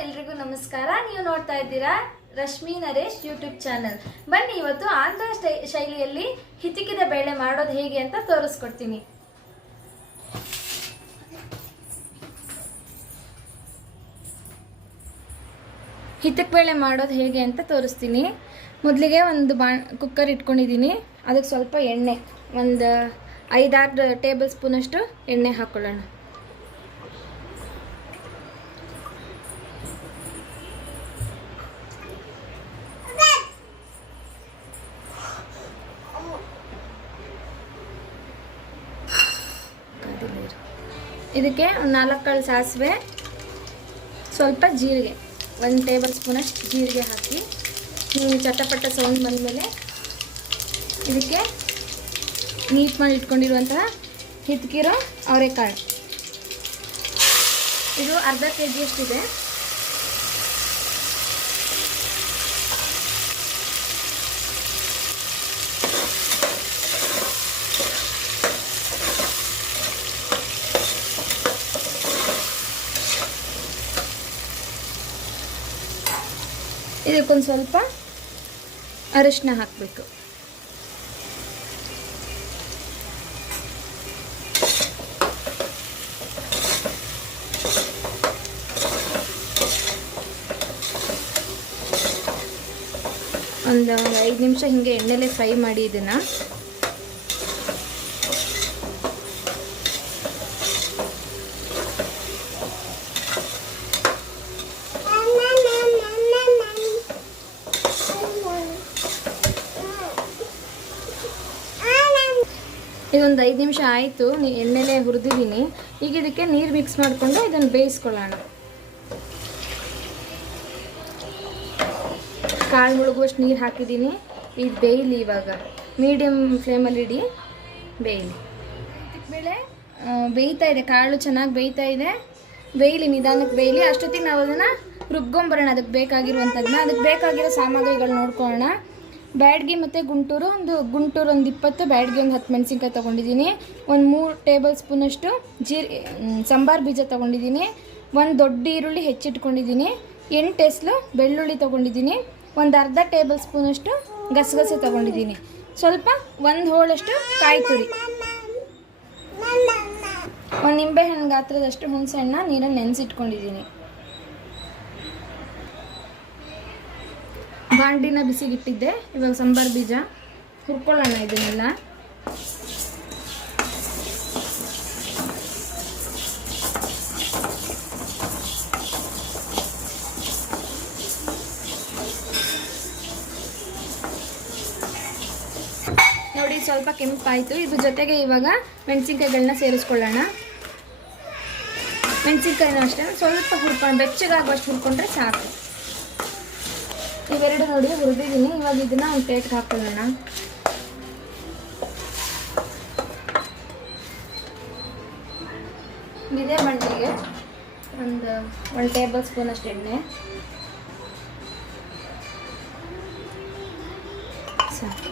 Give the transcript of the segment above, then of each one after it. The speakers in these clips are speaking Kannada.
ಎಲ್ರಿಗೂ ನಮಸ್ಕಾರ. ನೀವು ನೋಡ್ತಾ ಇದ್ದೀರಾ ರಶ್ಮಿ ನರೇಶ್ ಯೂಟ್ಯೂಬ್ ಚಾನಲ್. ಬನ್ನಿ ಇವತ್ತು ಆಂಧ್ರ ಶೈಲಿಯಲ್ಲಿ ಹಿತಿಕಿದ ಬೇಳೆ ಮಾಡೋದು ಹೇಗೆ ಅಂತ ತೋರಿಸ್ಕೊಡ್ತೀನಿ. ಹಿತಕ್ ಬೇಳೆ ಮಾಡೋದು ಹೇಗೆ ಅಂತ ತೋರಿಸ್ತೀನಿ. ಮೊದಲಿಗೆ ಒಂದು ಕುಕ್ಕರ್ ಇಟ್ಕೊಂಡಿದ್ದೀನಿ. ಅದಕ್ಕೆ ಸ್ವಲ್ಪ ಎಣ್ಣೆ, ಒಂದು 5-6 ಟೇಬಲ್ ಸ್ಪೂನಷ್ಟು ಎಣ್ಣೆ ಹಾಕ್ಕೊಳ್ಳೋಣ. ಇದಕ್ಕೆ 4 ಕಾಳು ಸಾಸಿವೆ, ಸ್ವಲ್ಪ ಜೀರಿಗೆ, 1 ಟೇಬಲ್ ಸ್ಪೂನಷ್ಟು ಜೀರಿಗೆ ಹಾಕಿ ಚಟಪಟ ಸೌಂಡ್ ಬಂದಮೇಲೆ ಇದಕ್ಕೆ ನೀಟ್ ಮಾಡಿ ಇಟ್ಕೊಂಡಿರುವಂತಹ ಹಿತ್ಕಿರೋ ಅವರೆಕಾಳು, ಇದು ಅರ್ಧ kg ಅಷ್ಟಿದೆ. ಇದಕ್ಕೊಂದು ಸ್ವಲ್ಪ ಅರಿಶಿನ ಹಾಕಬೇಕು. ಒಂದು 5 ನಿಮಿಷ ಹಿಂಗೆ ಎಣ್ಣೆಲೆ ಫ್ರೈ ಮಾಡಿ ಇದನ್ನು. ಇದೊಂದು 5 ನಿಮಿಷ ಆಯಿತು, ಎಣ್ಣೆಲೆ ಹುರಿದಿದ್ದೀನಿ. ಈಗ ಇದಕ್ಕೆ ನೀರು ಮಿಕ್ಸ್ ಮಾಡಿಕೊಂಡು ಇದನ್ನು ಬೇಯಿಸ್ಕೊಳ್ಳೋಣ. ಕಾಳು ಮುಳುಗುವಷ್ಟು ನೀರು ಹಾಕಿದ್ದೀನಿ. ಇದು ಬೇಯಲಿ, ಇವಾಗ ಮೀಡಿಯಮ್ ಫ್ಲೇಮಲ್ಲಿ ಇಡಿ, ಬೇಯಲಿ. ಬೇಳೆ ಬೇಯ್ತಾ ಇದೆ, ಕಾಳು ಚೆನ್ನಾಗಿ ಬೇಯ್ತಾ ಇದೆ. ಬೇಯಲಿ, ನಿಧಾನಕ್ಕೆ ಬೇಯಲಿ. ಅಷ್ಟೊತ್ತಿಗೆ ನಾವು ಅದನ್ನು ರುಬ್ಕೊಂಬರೋಣ. ಅದಕ್ಕೆ ಬೇಕಾಗಿರೋ ಸಾಮಗ್ರಿಗಳು ನೋಡ್ಕೊಳ್ಳೋಣ. ಬ್ಯಾಡ್ಗೆ ಮತ್ತು ಗುಂಟೂರು ಒಂದು 20, ಬ್ಯಾಡ್ಗೆ ಒಂದು 10 ಮೆಣಸಿನ್ಕಾಯಿ ತೊಗೊಂಡಿದ್ದೀನಿ. ಒಂದು 3 ಟೇಬಲ್ ಸ್ಪೂನಷ್ಟು ಸಂಬಾರು ಬೀಜ ತೊಗೊಂಡಿದ್ದೀನಿ. ಒಂದು ದೊಡ್ಡ ಈರುಳ್ಳಿ ಹೆಚ್ಚಿಟ್ಕೊಂಡಿದ್ದೀನಿ. 8 ಎಸ್ಲು ಬೆಳ್ಳುಳ್ಳಿ ತೊಗೊಂಡಿದ್ದೀನಿ. ಒಂದು ಅರ್ಧ ಟೇಬಲ್ ಸ್ಪೂನಷ್ಟು ಗಸಗಸೆ ತೊಗೊಂಡಿದ್ದೀನಿ. ಸ್ವಲ್ಪ 1 ಹೋಳಷ್ಟು ಕಾಯಿ ತುರಿ, ಒಂದು ನಿಂಬೆಹಣ್ಣು ಗಾತ್ರದಷ್ಟು ಹುಣಸೆಹಣ್ಣ ನೀರಲ್ಲಿ ನೆನೆಸಿಟ್ಕೊಂಡಿದ್ದೀನಿ. ಬಾಂಡಿನ ಬಿಸಿಗಿಟ್ಟಿದ್ದೆ. ಇವಾಗ ಸಂಬಾರು ಬೀಜ ಹುರ್ಕೊಳ್ಳೋಣ. ಇದನ್ನೆಲ್ಲ ನೋಡಿ, ಸ್ವಲ್ಪ ಕೆಂಪಾಯಿತು. ಇದ್ರ ಜೊತೆಗೆ ಇವಾಗ ಮೆಣಸಿನ್ಕಾಯಿಗಳನ್ನ ಸೇರಿಸ್ಕೊಳ್ಳೋಣ. ಮೆಣಸಿನ್ಕಾಯಿನೂ ಅಷ್ಟೇ ಸ್ವಲ್ಪ ಬೆಚ್ಚಗಾಗುವಷ್ಟು ಹುರ್ಕೊಂಡ್ರೆ ಸಾಕು. ಇವೆರಡು ನೋಡಿ ಹುರಿದಿದ್ದೀನಿ. ಇವಾಗ ಇದನ್ನ ಒಂದು ಪ್ಲೇಟ್ಗೆ ಹಾಕೊಳ್ಳೋಣ. ಇದೇ ಮಣ್ಣಿಗೆ ಒಂದು 1 ಟೇಬಲ್ ಸ್ಪೂನ್ ಅಷ್ಟು ಎಣ್ಣೆ ಸಾಕು.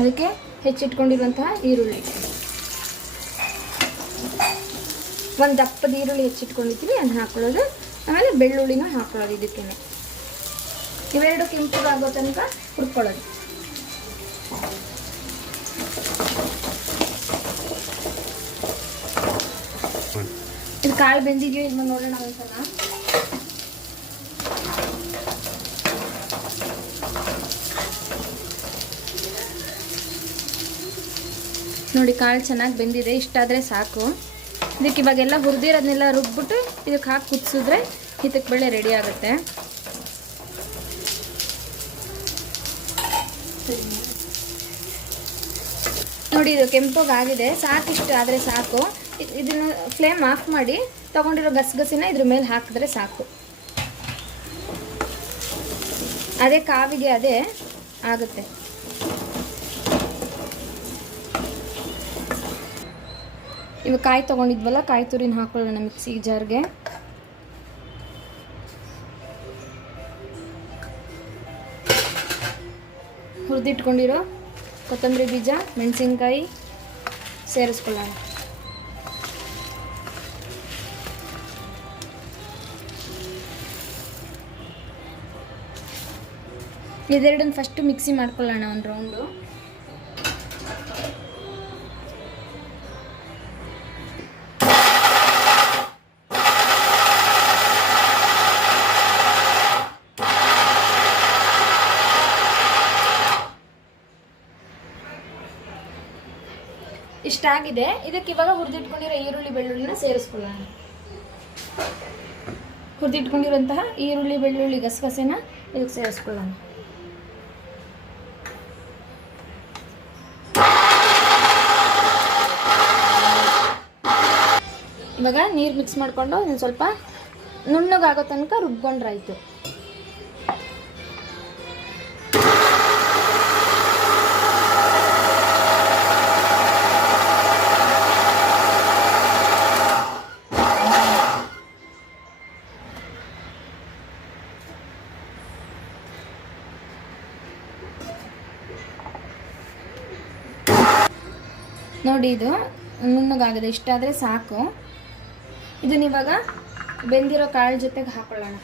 ಅದಕ್ಕೆ ಹೆಚ್ಚಿಟ್ಕೊಂಡಿರುವಂತಹ ಈರುಳ್ಳಿ, ಒಂದು ದಪ್ಪದ ಈರುಳ್ಳಿ ಹೆಚ್ಚಿಟ್ಕೊಂಡಿರ್ತೀವಿ, ಅದನ್ನ ಹಾಕೊಳ್ಳೋದು. ಆಮೇಲೆ ಬೆಳ್ಳುಳ್ಳಿನೂ ಹಾಕೊಳ್ಳೋದು. ಇದಕ್ಕೆ ಇವೆರಡು ಕೆಂಪಗಾಗೋ ತನಕ ಹುರ್ಕೊಳ್ಳೋದು. ಇದು ಕಾಳು ಬೆಂದಿದೆಯೋ ಇದನ್ನ ನೋಡೋಣ ಒಂದ್ಸಲ. ನೋಡಿ, ಕಾಳು ಚೆನ್ನಾಗಿ ಬೆಂದಿದೆ. ಇಷ್ಟಾದರೆ ಸಾಕು. ಇದಕ್ಕೆ ಇವಾಗೆಲ್ಲ ಹುರಿದಿರೋದನ್ನೆಲ್ಲ ರುಬ್ಬಿಟ್ಟು ಇದಕ್ಕೆ ಹಾಕಿ ಕುದಿಸಿದ್ರೆ ಹಿತಕ್ ಬೇಳೆ ರೆಡಿ ಆಗುತ್ತೆ. ನೋಡಿ, ಇದು ಕೆಂಪಗಾಗಿದೆ. ಸಾಕಿಷ್ಟು ಆದರೆ ಸಾಕು. ಇದನ್ನು ಫ್ಲೇಮ್ ಆಫ್ ಮಾಡಿ ತೊಗೊಂಡಿರೋ ಗಸಗಸಿನ ಇದ್ರ ಮೇಲೆ ಹಾಕಿದ್ರೆ ಸಾಕು. ಅದೇ ಕಾವಿಗೆ ಅದೇ ಆಗುತ್ತೆ. ಇವಾಗ ಕಾಯಿ ತೊಗೊಂಡಿದ್ವಲ್ಲ, ಕಾಯಿ ತುರಿನ ಹಾಕೊಳ್ಳೋಣ ಮಿಕ್ಸಿ ಜಾರ್ಗೆ. ಹುರಿದಿಟ್ಕೊಂಡಿರೋ ಕೊತ್ತಂಬರಿ ಬೀಜ, ಮೆಣಸಿನ್ಕಾಯಿ ಸೇರಿಸ್ಕೊಳ್ಳೋಣ. ಇದೆರಡನ್ನ ಫಸ್ಟ್ ಮಿಕ್ಸಿ ಮಾಡ್ಕೊಳ್ಳೋಣ ಒಂದು ರೌಂಡು. ಇಷ್ಟಾಗಿದೆ. ಇದಕ್ಕೆ ಇವಾಗ ಹುರಿದಿಟ್ಕೊಂಡಿರೋ ಈರುಳ್ಳಿ ಬೆಳ್ಳುಳ್ಳಿನ ಸೇರಿಸ್ಕೊಳ್ಳೋಣ. ಹುರಿದಿಟ್ಕೊಂಡಿರೋಂತಹ ಈರುಳ್ಳಿ ಬೆಳ್ಳುಳ್ಳಿ ಗಸಗಸೆನ ಇದಕ್ಕೆ ಸೇರಿಸ್ಕೊಳ್ಳೋಣ. ಇವಾಗ ನೀರು ಮಿಕ್ಸ್ ಮಾಡಿಕೊಂಡು ಒಂದು ಸ್ವಲ್ಪ ನುಣ್ಣಗಾಗೋ ತನಕ ರುಬ್ಕೊಂಡ್ರಾಯ್ತು. ನೋಡಿ ಇದು ನುಣ್ಣಗಾಗಿದೆ, ಇಷ್ಟಾದರೆ ಸಾಕು. ಇದನ್ನ ಇವಾಗ ಬೆಂದಿರೋ ಕಾಳು ಜೊತೆಗೆ ಹಾಕೊಳ್ಳೋಣ.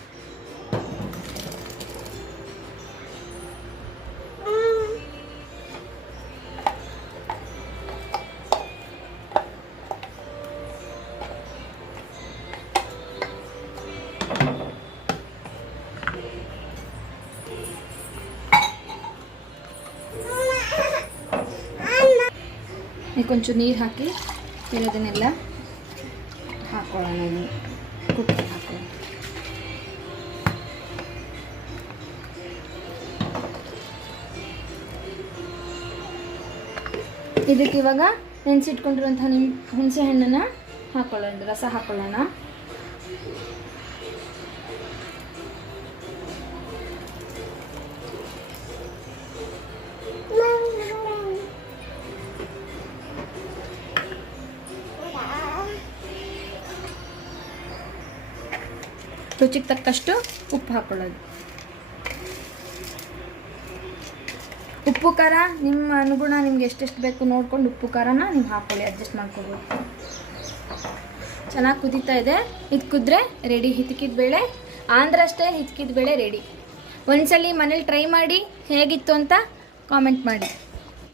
ಕೊಂಚ ನೀರು ಹಾಕಿ ಇರೋದನ್ನೆಲ್ಲ ಹಾಕೊಳ್ಳೋಣ. ಕುಕ್ಕರ್ ಹಾಕೊಳ್ಳೋಣ. ಇದಕ್ಕೆ ಇವಾಗ ನೆನೆಸಿಟ್ಕೊಂಡಿರುವಂತಹ ಹುಣಸೆ ಹಣ್ಣನ್ನು ಹಾಕೊಳ್ಳೋಣ, ರಸ ಹಾಕೊಳ್ಳೋಣ. ರುಚಿಗೆ ತಕ್ಕಷ್ಟು ಉಪ್ಪು ಹಾಕೊಳ್ಳೋದು. ಉಪ್ಪು ಖಾರ ನಿಮ್ಮ ಅನುಗುಣ, ನಿಮ್ಗೆ ಎಷ್ಟೆಷ್ಟು ಬೇಕು ನೋಡ್ಕೊಂಡು ಉಪ್ಪು ಖಾರನ ನೀವು ಹಾಕೊಳ್ಳಿ, ಅಡ್ಜಸ್ಟ್ ಮಾಡ್ಕೊಳ್ಬೋದು. ಚೆನ್ನಾಗಿ ಕುದೀತಾ ಇದೆ. ಇದು ಕುದ್ರೆ ರೆಡಿ. ಹಿತಕಿದ ಬೇಳೆ, ಆಂಧ್ರ ಸ್ಟೈಲ್ ಹಿತಕಿದ ಬೇಳೆ ರೆಡಿ. ಒಂದ್ಸಲಿ ಮನೇಲಿ ಟ್ರೈ ಮಾಡಿ ಹೇಗಿತ್ತು ಅಂತ ಕಾಮೆಂಟ್ ಮಾಡಿ.